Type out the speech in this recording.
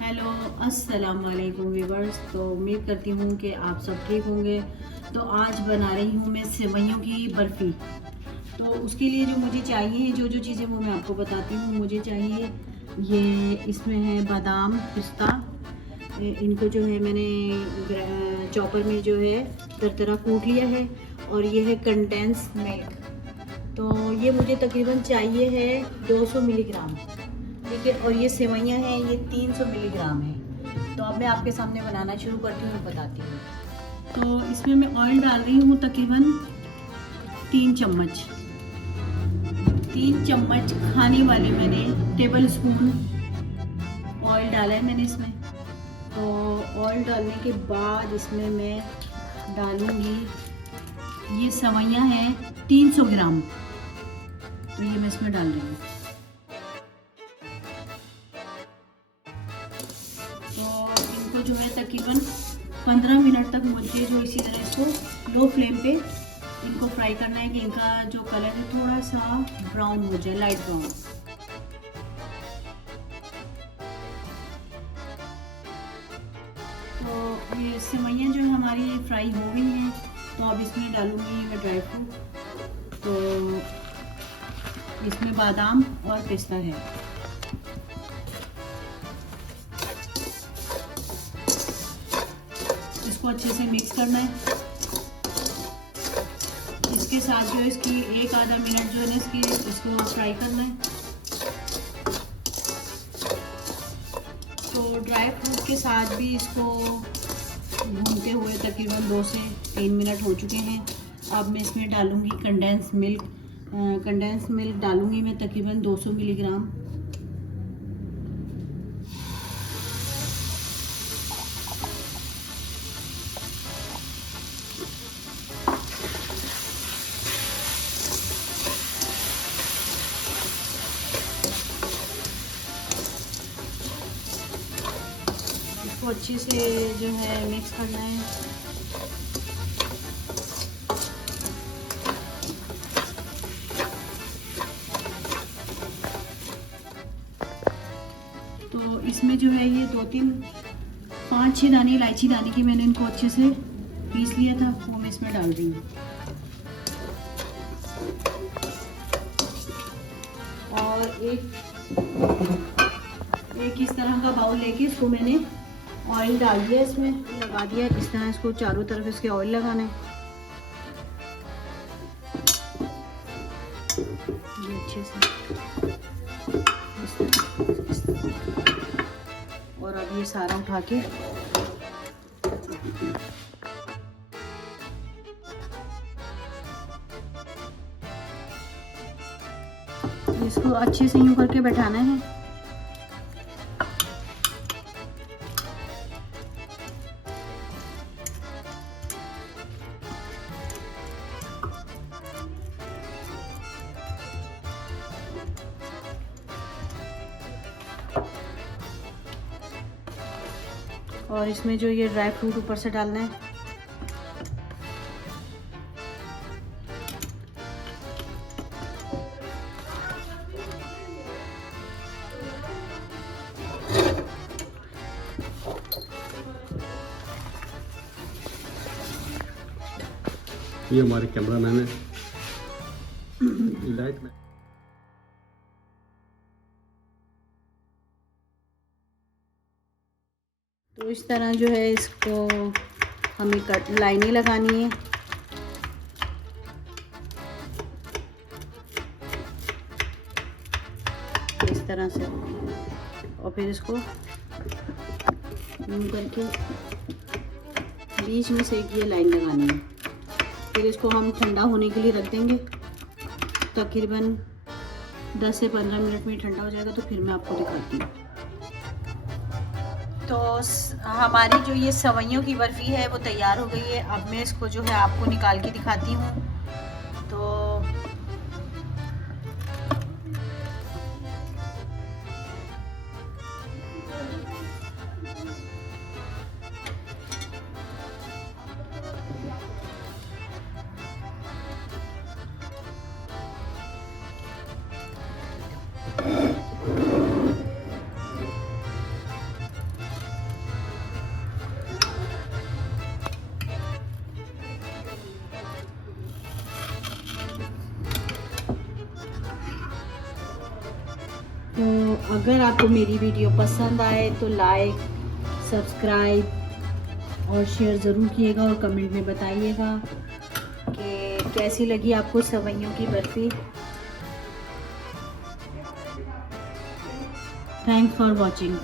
Hello, अस्सलाम वालेकुम viewers. तो उम्मीद करती हूँ कि आप सब ठीक होंगे। तो आज बना रही हूँ मैं सेवइयों की बर्फ़ी। तो उसके लिए जो मुझे चाहिए, जो जो चीज़ें वो मैं आपको बताती हूँ। मुझे चाहिए ये, इसमें है बादाम, पिस्ता। इनको जो है मैंने चॉपर में जो है तरह कूट लिया है। और ये है कंडेंस मिल्क। तो ये मुझे तकरीबन चाहिए है 200 मिलीग्राम। ठीक है। और ये सेवइयाँ हैं, ये 300 मिलीग्राम है। तो अब मैं आपके सामने बनाना शुरू करती हूँ और बताती हूँ। तो इसमें मैं ऑयल डाल रही हूँ तकरीबन 3 चम्मच। 3 चम्मच खाने वाले मैंने टेबल स्पून ऑयल डाला है मैंने इसमें। तो ऑयल डालने के बाद इसमें मैं डालूँगी, ये सेवइयाँ हैं 300 ग्राम। तो ये मैं इसमें डाल रही हूँ। तो इनको जो है तकरीबन 15 मिनट तक मुझे जो इसी तरह इसको लो फ्लेम पे इनको फ्राई करना है कि इनका जो कलर है थोड़ा सा ब्राउन हो जाए, लाइट ब्राउन। तो ये सेवइयाँ जो है हमारी फ्राई हो गई हैं। तो अब इसमें डालूंगी मैं ड्राई फ्रूट। तो इसमें बादाम और पिस्ता है। इसको अच्छे से मिक्स करना है। इसके साथ जो इसकी एक आधा मिनट जो है इसको फ्राई करना है। तो ड्राई फ्रूट के साथ भी इसको भूनते हुए तकरीबन 2 से 3 मिनट हो चुके हैं। अब मैं इसमें डालूंगी कंडेंस मिल्क। कंडेंस मिल्क डालूंगी मैं तकरीबन 200 मिलीग्राम। इसको अच्छे से जो है मिक्स करना है। तो इसमें जो है ये 5-6 दाने इलायची दाने की मैंने इनको अच्छे से पीस लिया था, वो मैं इसमें डाल रही हूँ। और एक इस तरह का बाउल लेके इसको मैंने ऑयल डाल दिया, इसमें लगा दिया। इस तरह इसको चारों तरफ इसके ऑयल लगाना है। ये अच्छे से इस तरह। और अब ये सारा उठा के इसको अच्छे से यूं करके बैठाना है। और इसमें जो ये ड्राई फ्रूट ऊपर से डालना है। ये हमारे कैमरामैन है लाइट में। तो इस तरह जो है इसको हमें लाइनें लगानी है। इस तरह से। और फिर इसको यूं करके बीच में से एक ये लाइन लगानी है। फिर इसको हम ठंडा होने के लिए रख देंगे। तकरीबन 10 से 15 मिनट में ठंडा हो जाएगा तो फिर मैं आपको दिखाती हूँ। तो हमारी जो ये सेवइयों की बर्फ़ी है वो तैयार हो गई है। अब मैं इसको जो है आपको निकाल के दिखाती हूँ। तो तो अगर आपको मेरी वीडियो पसंद आए तो लाइक, सब्सक्राइब और शेयर ज़रूर कीजिएगा और कमेंट में बताइएगा कि कैसी लगी आपको सेवइयों की बर्फ़ी। Thanks for watching.